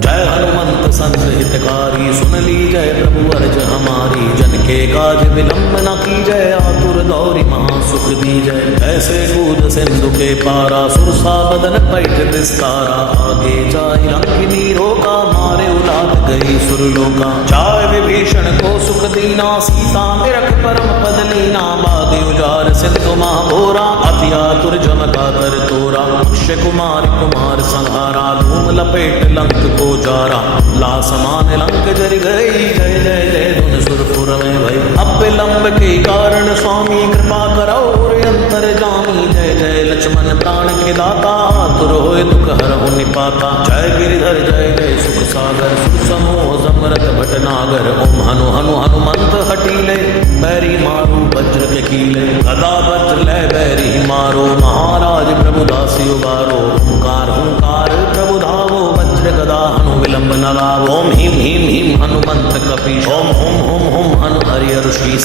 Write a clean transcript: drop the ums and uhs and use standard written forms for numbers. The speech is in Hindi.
जय हनुमंत संत हितकारी, सुन ली जय प्रभु अर्ज हमारी। जन के काज विलंब न की जय, आतुर दौरी महासुख दी जय। ऐसे कूद सिंधु के पारा, सुरसा बदन पैठ विस्तारा। आगे जाय लंकिनी रोका, मारे उलाद गई सुरलोका। जाय विभीषण को सुख दीना, सीता निरख परम पद लीना। बादे उजार सिंधु महाभोरा, अति आतुर जमका कर तोरा। अक्षय कुमार कुमार संहारा, धूम लपेट लंक को जारा। ला समान लंक जर गई, जय जय जय धुन सुरपुर में भई। अब विलंब के कारण स्वामी, कृपा करो और अंतर जामी। जय जय लक्ष्मण प्राण के दाता, आतुर होए दुख हरहु निपाता। जय गिरिधर जय जय सुख सागर, सुर समूह समरथ भटनागर। ओम हनु हनु हनुमंत हटीले, बैरी मारू वज्र के कीले। गदा वज्र लय बैरी मारो, महाराज प्रभु दासी उबारो। ओंकार हुंकार प्रभु धावो, वज्र गदा हनु विलंब न लावो। ओम ह्रीं ह्रीं ह्रीं हनुमंत कपीश, ओम हुम हुम हुम हनु हरि ऋषि।